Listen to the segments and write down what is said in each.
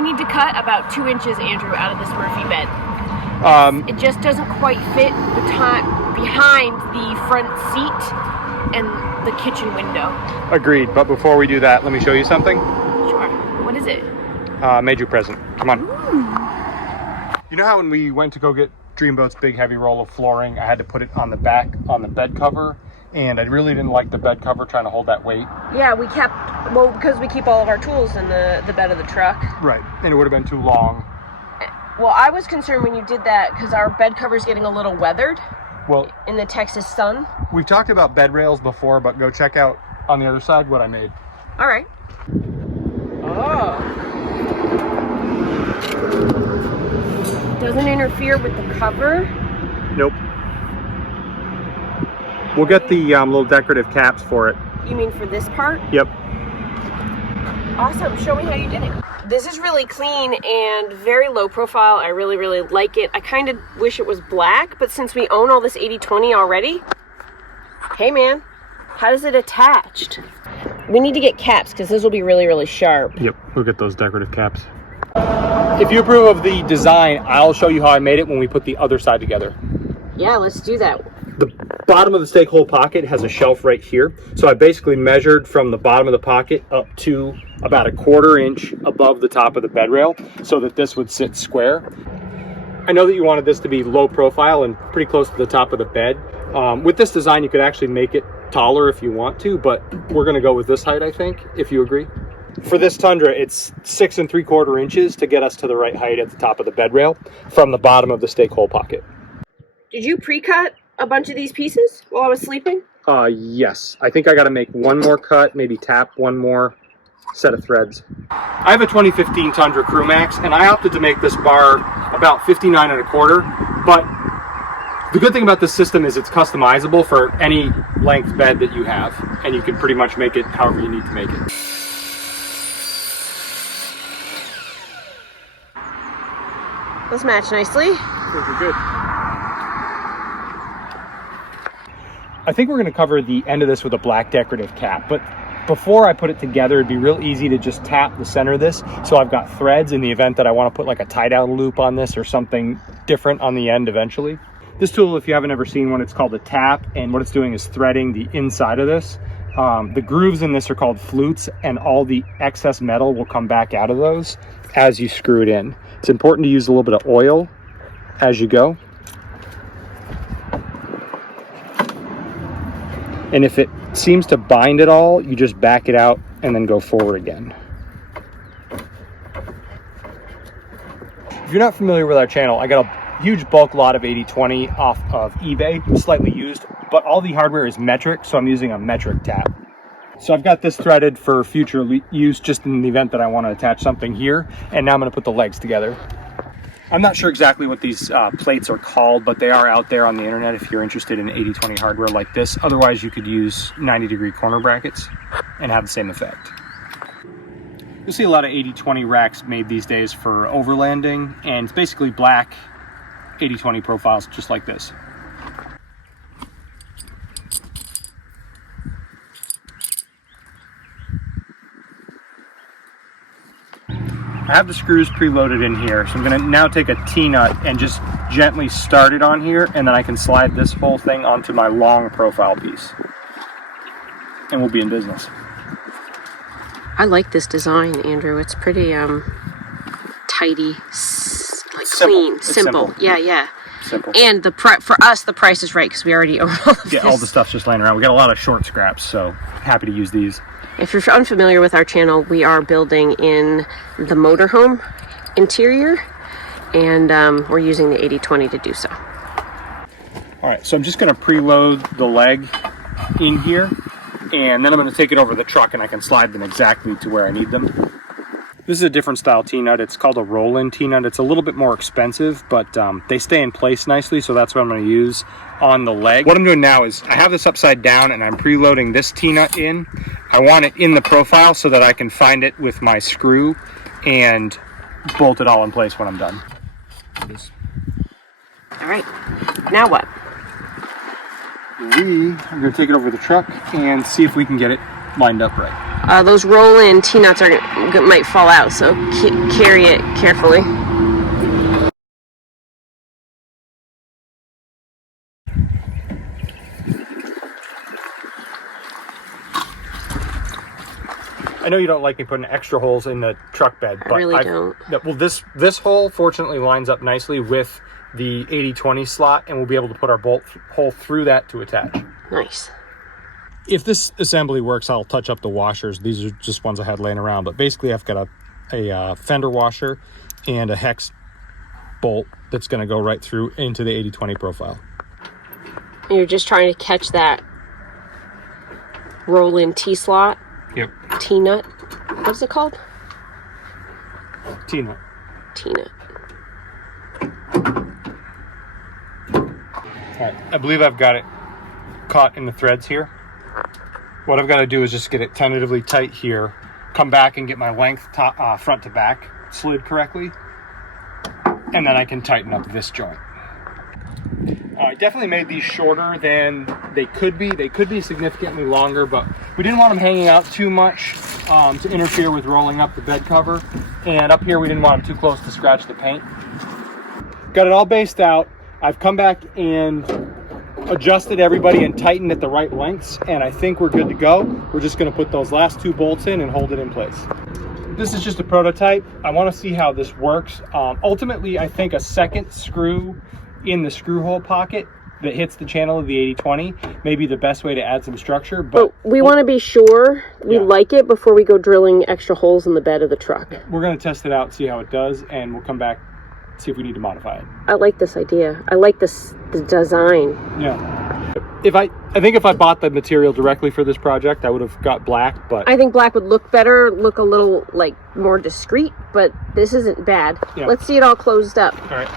we need to cut about 2 inches, Andrew, out of this Murphy bed. It just doesn't quite fit behind the front seat and the kitchen window. Agreed, but before we do that, let me show you something. Sure. What is it? Made you a present. Come on. Ooh. You know how when we went to go get Dreamboat's big heavy roll of flooring, I had to put it on the back on the bed cover, and I really didn't like the bed cover trying to hold that weight. Yeah, because we keep all of our tools in the bed of the truck. Right, and it would have been too long. Well, I was concerned when you did that because our bed cover is getting a little weathered. Well, in the Texas sun. We've talked about bed rails before, but go check out on the other side what I made. All right. Oh. Doesn't interfere with the cover? Nope. We'll get the little decorative caps for it. You mean for this part? Yep. Awesome. Show me how you did it. This is really clean and very low profile. I really, really like it. I kind of wish it was black, but since we own all this 80/20 already, hey man, how does it attach? We need to get caps because this will be really, really sharp. Yep, we'll get those decorative caps. If you approve of the design, I'll show you how I made it when we put the other side together. Yeah, let's do that. The bottom of the stake hole pocket has a shelf right here. So I basically measured from the bottom of the pocket up to about a 1/4 inch above the top of the bed rail so that this would sit square. I know that you wanted this to be low profile and pretty close to the top of the bed. With this design, you could actually make it taller if you want to, but we're gonna go with this height, I think, if you agree. For this Tundra, it's 6 3/4 inches to get us to the right height at the top of the bed rail from the bottom of the stake hole pocket. Did you pre-cut a bunch of these pieces while I was sleeping? Yes. I think I got to make one more cut, maybe tap one more set of threads. I have a 2015 Tundra Crew Max, and I opted to make this bar about 59 1/4, but the good thing about this system is it's customizable for any length bed that you have, and you can pretty much make it however you need to make it. Those match nicely. Those are good. I think we're going to cover the end of this with a black decorative cap, but before I put it together, it'd be real easy to just tap the center of this. So I've got threads in the event that I want to put like a tie-down loop on this or something different on the end eventually. This tool, if you haven't ever seen one, it's called a tap, and what it's doing is threading the inside of this. The grooves in this are called flutes, and all the excess metal will come back out of those as you screw it in. It's important to use a little bit of oil as you go. And if it seems to bind at all, you just back it out and then go forward again. If you're not familiar with our channel, I got a huge bulk lot of 80/20 off of eBay, slightly used, but all the hardware is metric, so I'm using a metric tap. So I've got this threaded for future use just in the event that I want to attach something here, and now I'm going to put the legs together. I'm not sure exactly what these plates are called, but they are out there on the internet if you're interested in 80/20 hardware like this. Otherwise, you could use 90-degree corner brackets and have the same effect. You'll see a lot of 80/20 racks made these days for overlanding, and it's basically black 80/20 profiles just like this. I have the screws preloaded in here, so I'm going to now take a T-nut and just gently start it on here, and then I can slide this whole thing onto my long profile piece. And we'll be in business. I like this design, Andrew. It's pretty tidy, like clean, simple. Yeah. Simple. And for us, the price is right because we already own all of this. Yeah, all the stuff's just laying around. We got a lot of short scraps, so happy to use these. If you're unfamiliar with our channel, we are building in the motorhome interior, and we're using the 80/20 to do so. All right, so I'm just going to preload the leg in here, and then I'm going to take it over the truck, and I can slide them exactly to where I need them. This is a different style T-nut. It's called a roll-in T-nut. It's a little bit more expensive, but they stay in place nicely, so that's what I'm going to use on the leg. What I'm doing now is I have this upside down, and I'm preloading this T-nut in. I want it in the profile so that I can find it with my screw and bolt it all in place when I'm done. All right, now what? We are going to take it over the truck and see if we can get it lined up right. Those roll-in T-nuts might fall out, so carry it carefully. I know you don't like me putting extra holes in the truck bed, but I really don't. Well, this hole fortunately lines up nicely with the 80/20 slot, and we'll be able to put our bolt hole through that to attach. Nice. If this assembly works, I'll touch up the washers. These are just ones I had laying around, but basically I've got a fender washer and a hex bolt that's going to go right through into the 80/20 profile. You're just trying to catch that roll-in T-slot? Yep. T-nut? What's it called? T-nut. T-nut. Alright, I believe I've got it caught in the threads here. What I've got to do is just get it tentatively tight here, come back and get my length front to back slid correctly, and then I can tighten up this joint. I definitely made these shorter than they could be. They could be significantly longer, but we didn't want them hanging out too much to interfere with rolling up the bed cover. And up here, we didn't want them too close to scratch the paint. Got it all based out. I've come back and adjusted everybody and tightened at the right lengths, and I think we're good to go. We're just going to put those last two bolts in and hold it in place. This is just a prototype. I want to see how this works. Ultimately, I think a second screw in the screw hole pocket that hits the channel of the 80/20 may be the best way to add some structure. But we want to be sure we like it before we go drilling extra holes in the bed of the truck. We're going to test it out, see how it does, and we'll come back, see if we need to modify it. I like this idea. I like the design. Yeah. I think if I bought the material directly for this project, I would have got black, but I think black would look better, look a little like more discreet, but this isn't bad. Yeah. Let's see it all closed up. All right.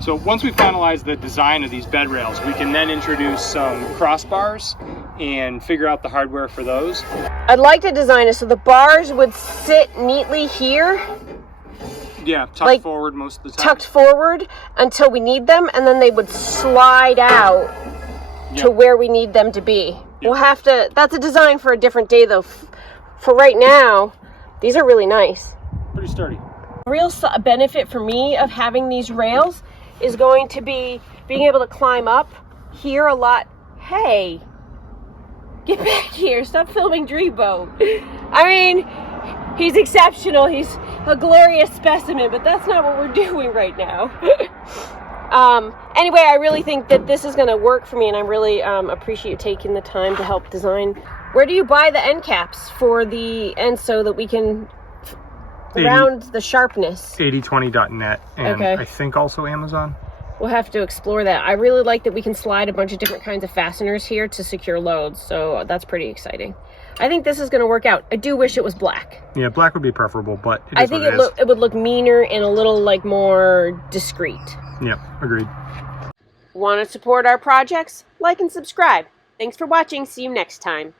So once we finalize the design of these bed rails, we can then introduce some crossbars and figure out the hardware for those. I'd like to design it so the bars would sit neatly here. Yeah, tucked like, forward most of the time. Tucked forward until we need them, and then they would slide out to where we need them to be. Yep. We'll have to, that's a design for a different day though. For right now, these are really nice. Pretty sturdy. A real benefit for me of having these rails is going to be being able to climb up here a lot. Hey, get back here. Stop filming Dreebo. I mean, he's exceptional. He's a glorious specimen, but that's not what we're doing right now. Anyway, I really think that this is going to work for me, and I really appreciate you taking the time to help design. Where do you buy the end caps for the end so that we can round the sharpness? 80/20.net, and okay. I think also Amazon. We'll have to explore that. I really like that we can slide a bunch of different kinds of fasteners here to secure loads, so that's pretty exciting. I think this is going to work out. I do wish it was black. Yeah, black would be preferable, but I think it would look meaner and a little like more discreet. Yep, agreed. Want to support our projects? Like and subscribe. Thanks for watching. See you next time.